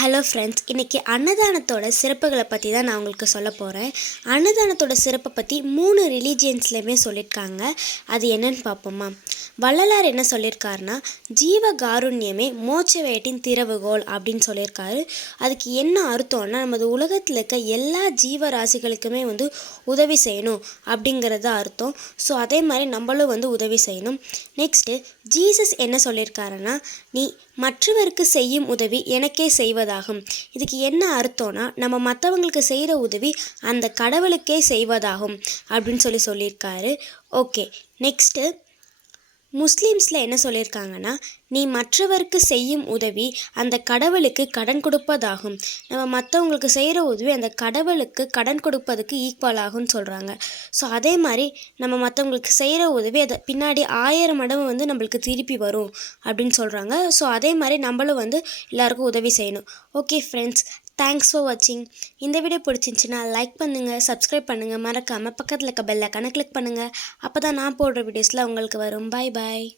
Hello friends, இன்றைக்கி அன்னதானத்தோட சிறப்புகளை பற்றி தான் நான் உங்களுக்கு சொல்ல போகிறேன். அன்னதானத்தோட சிறப்பை பற்றி 3 ரிலீஜியன்ஸ்லையுமே சொல்லியிருக்காங்க. அது என்னன்னு பார்ப்போமா? வள்ளலார் என்ன சொல்லியிருக்காருன்னா, ஜீவ காருண்யமே மோட்ச வேட்டின் திறவுகோல் அப்படின்னு சொல்லியிருக்காரு. அதுக்கு என்ன அர்த்தம்னா, நமது உலகத்தில் இருக்க எல்லா ஜீவராசிகளுக்குமே உதவி செய்யணும் அப்படிங்கிறது அர்த்தம். ஸோ அதே மாதிரி நம்மளும் உதவி செய்யணும். நெக்ஸ்ட்டு ஜீசஸ் என்ன சொல்லியிருக்காருன்னா, நீ மற்றவருக்கு செய்யும் உதவி எனக்கே செய்வதாகும். இதுக்கு என்ன அர்த்தம்னா, நம்ம மற்றவங்களுக்கு செய்கிற உதவி அந்த கடவுளுக்கே செய்வதாகும் அப்படின்னு சொல்லியிருக்காரு. ஓகே, நெக்ஸ்ட்டு முஸ்லீம்ஸில் என்ன சொல்லியிருக்காங்கன்னா, நீ மற்றவருக்கு செய்யும் உதவி அந்த கடவுளுக்கு கடன் கொடுப்பதாகும். நம்ம மற்றவங்களுக்கு செய்கிற உதவி அந்த கடவுளுக்கு கடன் கொடுப்பதுக்கு ஈக்குவலாகும்னு சொல்கிறாங்க. ஸோ அதே மாதிரி நம்ம மற்றவங்களுக்கு செய்கிற உதவி அதை பின்னாடி 1000 மடங்கு நம்மளுக்கு திருப்பி வரும் அப்படின்னு சொல்கிறாங்க. ஸோ அதே மாதிரி நம்மளும் எல்லாருக்கும் உதவி செய்யணும். ஓகே ஃப்ரெண்ட்ஸ், தேங்க்ஸ் ஃபார் வாட்சிங். இந்த வீடியோ பிடிச்சிருந்துச்சின்னா லைக் பண்ணுங்கள், சப்ஸ்கிரைப் பண்ணுங்கள், மறக்காமல் பக்கத்தில் இருக்க பெல் ஐக்கானை கிளிக் பண்ணுங்கள். அப்போ தான் நான் போடுற வீடியோஸில் உங்களுக்கு வரும். பாய் பாய்.